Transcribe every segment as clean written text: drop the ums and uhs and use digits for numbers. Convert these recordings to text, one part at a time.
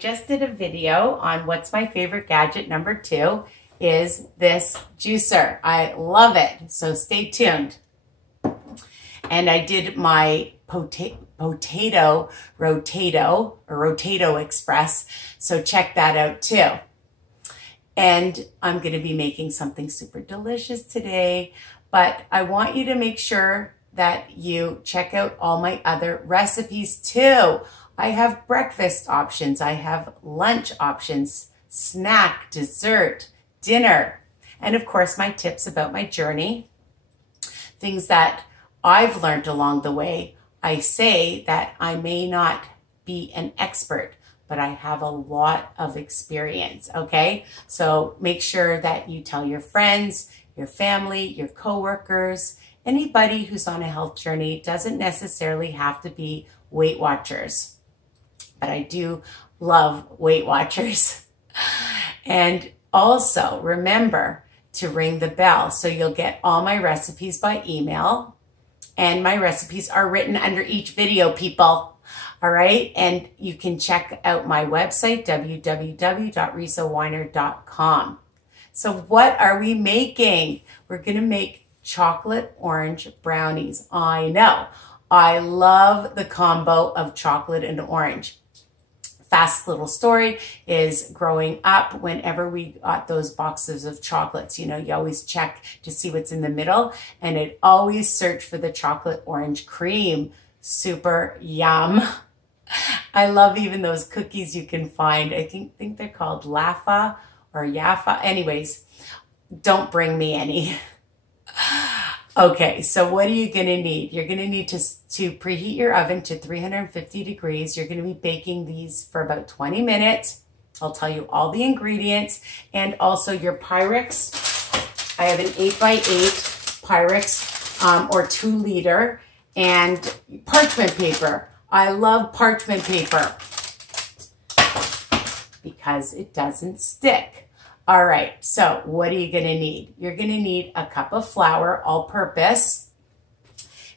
Just did a video on what's my favorite gadget. Number 2 is this juicer. I love it, so stay tuned. And I did my potato rotato express, so check that out too. And I'm going to be making something super delicious today, but I want you to make sure that you check out all my other recipes too. I have breakfast options, I have lunch options, snack, dessert, dinner, and of course my tips about my journey, things that I've learned along the way. I say that I may not be an expert, but I have a lot of experience, okay? So make sure that you tell your friends, your family, your coworkers, anybody who's on a health journey. It doesn't necessarily have to be Weight Watchers, but I do love Weight Watchers. And also remember to ring the bell so you'll get all my recipes by email. And my recipes are written under each video, people. All right. And you can check out my website, www.risaweiner.com. So what are we making? We're going to make chocolate orange brownies. I know. I love the combo of chocolate and orange. Fast little story is growing up, whenever we got those boxes of chocolates, you know, you always check to see what's in the middle, and it always search for the chocolate orange cream. Super yum. I love even those cookies you can find. I think they're called Laffa or Yaffa. Anyways, don't bring me any. Okay, so what are you going to need? You're going to need to preheat your oven to 350 degrees. You're going to be baking these for about 20 minutes. I'll tell you all the ingredients and also your PYREX. I have an 8x8 PYREX or 2 liter, and parchment paper. I love parchment paper because it doesn't stick. All right, so what are you going to need? You're going to need a cup of flour, all-purpose,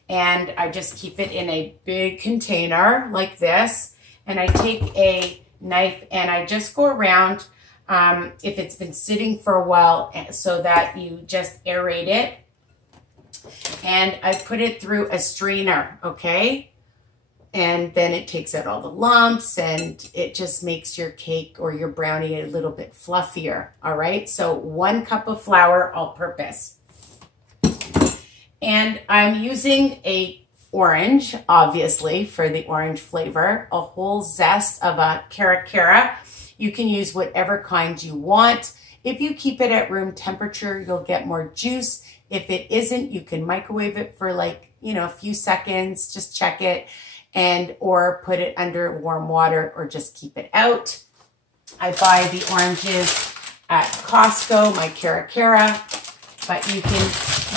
and I just keep it in a big container like this, and I take a knife and I just go around if it's been sitting for a while so that you just aerate it, and I put it through a strainer, okay? And then it takes out all the lumps and it just makes your cake or your brownie a little bit fluffier, all right? So 1 cup of flour, all-purpose. And I'm using a orange, obviously, for the orange flavor, a whole zest of a cara. You can use whatever kind you want. If you keep it at room temperature, you'll get more juice. If it isn't, you can microwave it for like, you know, a few seconds, just check it. And or put it under warm water or just keep it out. I buy the oranges at Costco, my cara, but you can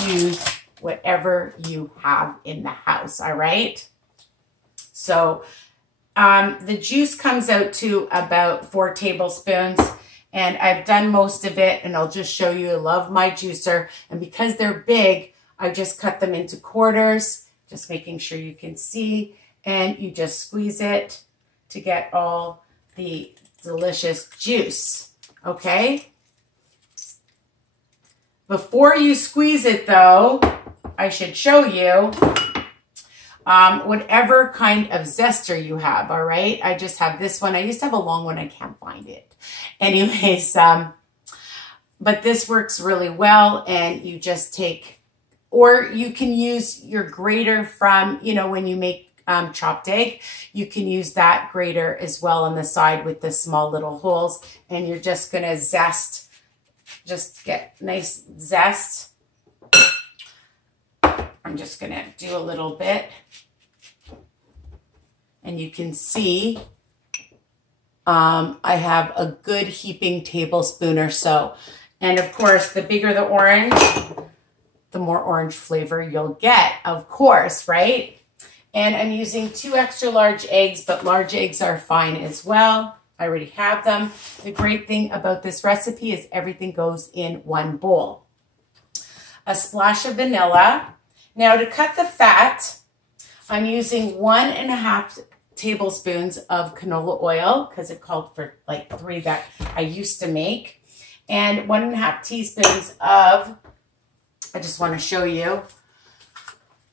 use whatever you have in the house, all right? So the juice comes out to about 4 tablespoons, and I've done most of it, and I'll just show you. I love my juicer, and because they're big, I just cut them into quarters, just making sure you can see. And you just squeeze it to get all the delicious juice, okay? Before you squeeze it though, I should show you whatever kind of zester you have, all right? I just have this one. I used to have a long one. I can't find it. Anyways, but this works really well, and you just take, or you can use your grater from, you know, when you make chopped egg, you can use that grater as well on the side with the small little holes, and you're just going to zest, just get nice zest. I'm just going to do a little bit, and you can see I have a good heaping tablespoon or so, and of course the bigger the orange, the more orange flavor you'll get, of course, right? And I'm using 2 extra large eggs, but large eggs are fine as well. I already have them. The great thing about this recipe is everything goes in one bowl. A splash of vanilla. Now to cut the fat, I'm using 1.5 tablespoons of canola oil, because it called for like 3 that I used to make. And 1.5 teaspoons of, I just want to show you,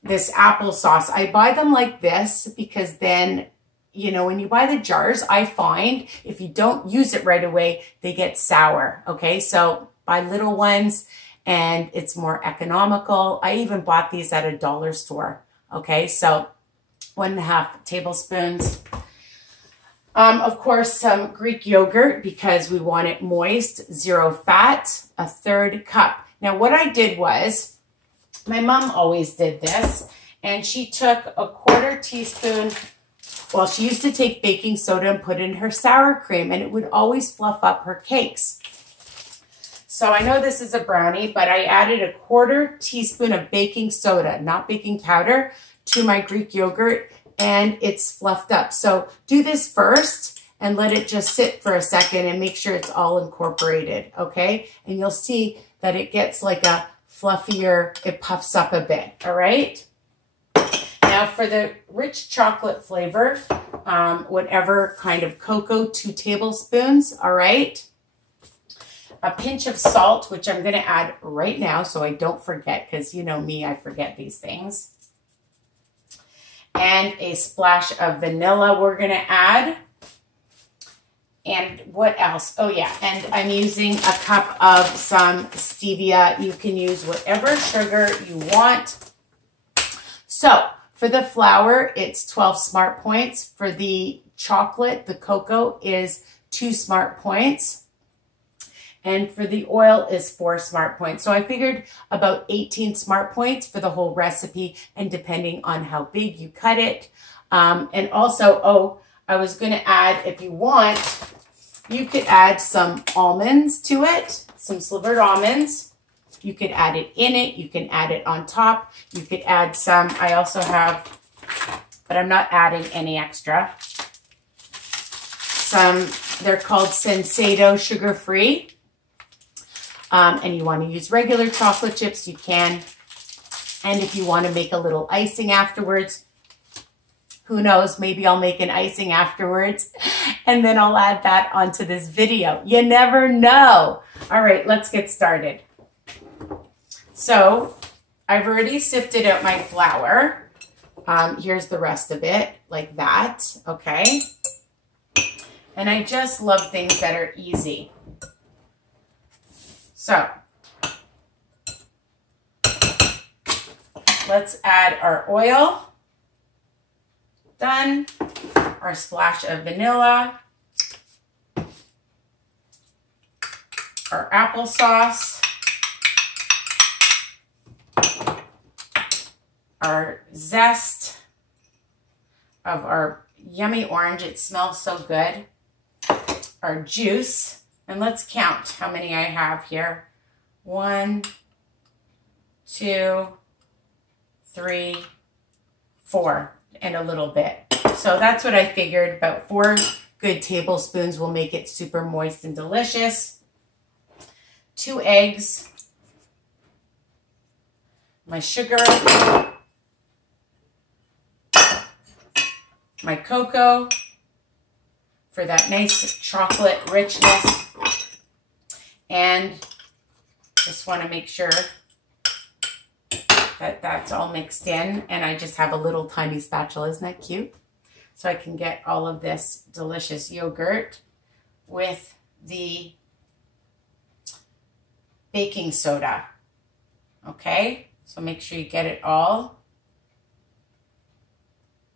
this applesauce. I buy them like this because then, you know, when you buy the jars, I find if you don't use it right away, they get sour. Okay, so buy little ones and it's more economical. I even bought these at a dollar store. Okay, so 1.5 tablespoons. Of course, some Greek yogurt because we want it moist, 0 fat, 1/3 cup. Now, what I did was, my mom always did this, and she took a 1/4 teaspoon. Well, she used to take baking soda and put it in her sour cream, and it would always fluff up her cakes. So I know this is a brownie, but I added a 1/4 teaspoon of baking soda, not baking powder, to my Greek yogurt, and it's fluffed up. So do this first and let it just sit for a second and make sure it's all incorporated, okay? And you'll see that it gets like a fluffier, it puffs up a bit, all right? Now for the rich chocolate flavor, whatever kind of cocoa, 2 tablespoons, all right? A pinch of salt, which I'm gonna add right now so I don't forget, because you know me, I forget these things. And a splash of vanilla we're gonna add. And what else? Oh yeah, and I'm using a cup of some stevia. You can use whatever sugar you want. So for the flour, it's 12 smart points. For the chocolate, the cocoa is 2 smart points. And for the oil is 4 smart points. So I figured about 18 smart points for the whole recipe, and depending on how big you cut it. And also, oh, I was gonna add, if you want, you could add some almonds to it, some slivered almonds. You could add it in it, you can add it on top. You could add some, I also have, but I'm not adding any extra. Some, they're called Sensado sugar-free. And you want to use regular chocolate chips, you can. And if you want to make a little icing afterwards, who knows, maybe I'll make an icing afterwards and then I'll add that onto this video. You never know. All right, let's get started. So I've already sifted out my flour. Here's the rest of it, like that, okay? And I just love things that are easy. So let's add our oil. Done. Our splash of vanilla. Our applesauce. Our zest of our yummy orange. It smells so good. Our juice. And let's count how many I have here. 1, 2, 3, 4, and a little bit. So that's what I figured. About 4 good tablespoons will make it super moist and delicious. 2 eggs. My sugar. My cocoa for that nice chocolate richness. And just want to make sure that that's all mixed in. And I just have a little tiny spatula. Isn't that cute? So I can get all of this delicious yogurt with the baking soda. Okay? So make sure you get it all.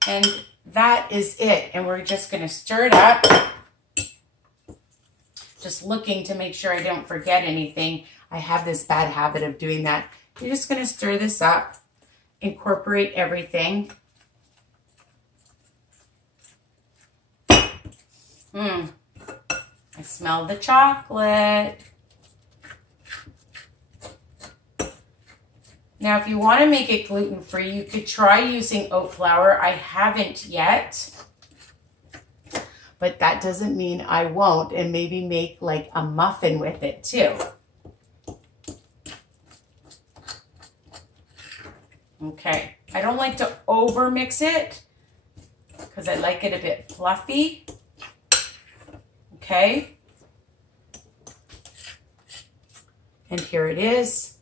And that is it. And we're just going to stir it up. Just looking to make sure I don't forget anything. I have this bad habit of doing that. You're just going to stir this up, incorporate everything. I smell the chocolate. Now, if you want to make it gluten-free, you could try using oat flour. I haven't yet. But that doesn't mean I won't, and maybe make like a muffin with it too. Okay, I don't like to over mix it because I like it a bit fluffy. Okay. And here it is.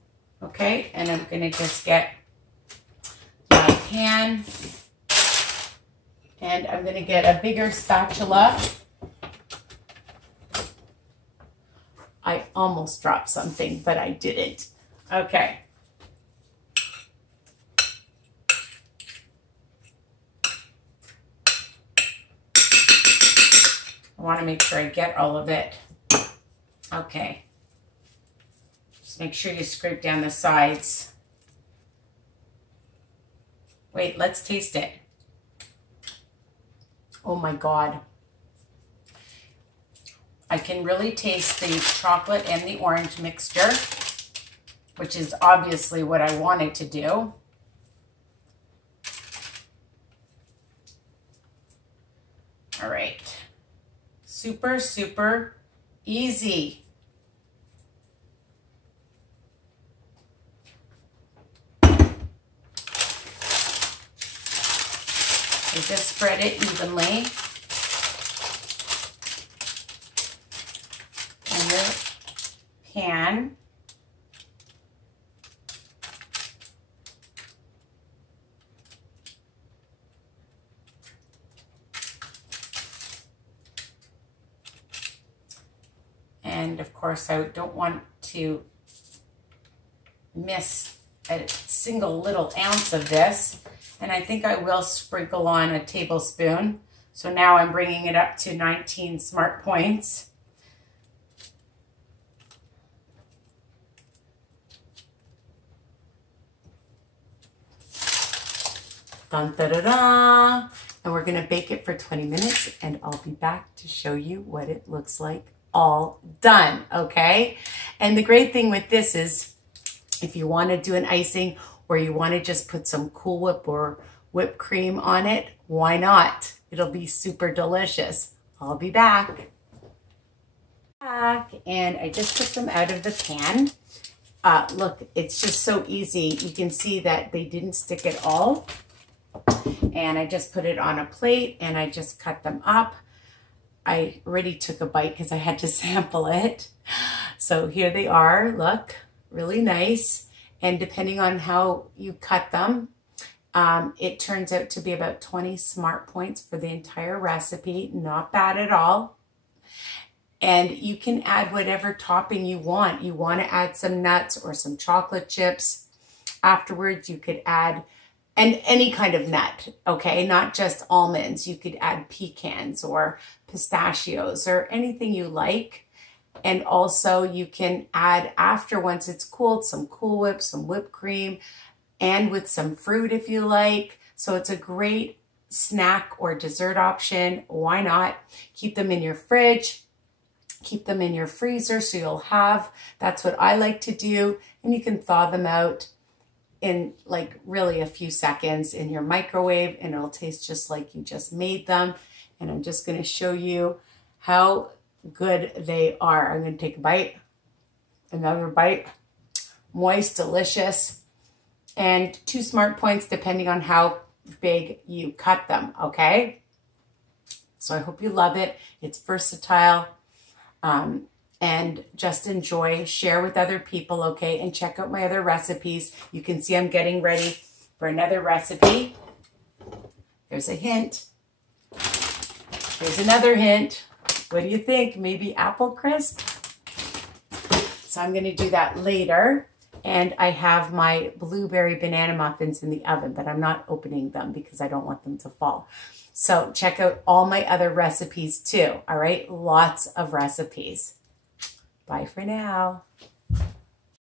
Okay, and I'm going to just get my pan, and I'm going to get a bigger spatula. I almost dropped something, but I didn't. Okay. I want to make sure I get all of it. Okay. Just make sure you scrape down the sides. Wait, let's taste it. Oh my God. I can really taste the chocolate and the orange mixture, which is obviously what I wanted to do. All right. Super, super easy. I just spread it evenly. In the pan. And of course, I don't want to miss a single little ounce of this. And I think I will sprinkle on a tablespoon. So now I'm bringing it up to 19 smart points. Dun, da, da, da. And we're gonna bake it for 20 minutes and I'll be back to show you what it looks like all done, okay? And the great thing with this is if you wanna do an icing or you wanna just put some Cool Whip or whipped cream on it, why not? It'll be super delicious. I'll be back. And I just took them out of the pan. Look, it's just so easy. You can see that they didn't stick at all. And I just put it on a plate and I just cut them up. I already took a bite because I had to sample it. So here they are, look, really nice. And depending on how you cut them, it turns out to be about 20 smart points for the entire recipe. Not bad at all. And you can add whatever topping you want. You want to add some nuts or some chocolate chips. Afterwards, you could add any kind of nut, okay? Not just almonds. You could add pecans or pistachios or anything you like. And also you can add after, once it's cooled, some Cool Whip, some whipped cream, and with some fruit if you like. So it's a great snack or dessert option. Why not? Keep them in your fridge. Keep them in your freezer so you'll have. That's what I like to do. And you can thaw them out in like really a few seconds in your microwave and it'll taste just like you just made them. And I'm just going to show you how good they are. I'm going to take a bite, another bite, moist, delicious, and 2 smart points depending on how big you cut them, okay? So I hope you love it. It's versatile. And just enjoy, share with other people, okay? And check out my other recipes. You can see I'm getting ready for another recipe. There's a hint. There's another hint. What do you think? Maybe apple crisp? So I'm gonna do that later. And I have my blueberry banana muffins in the oven, but I'm not opening them because I don't want them to fall. So check out all my other recipes too, all right? Lots of recipes. Bye for now.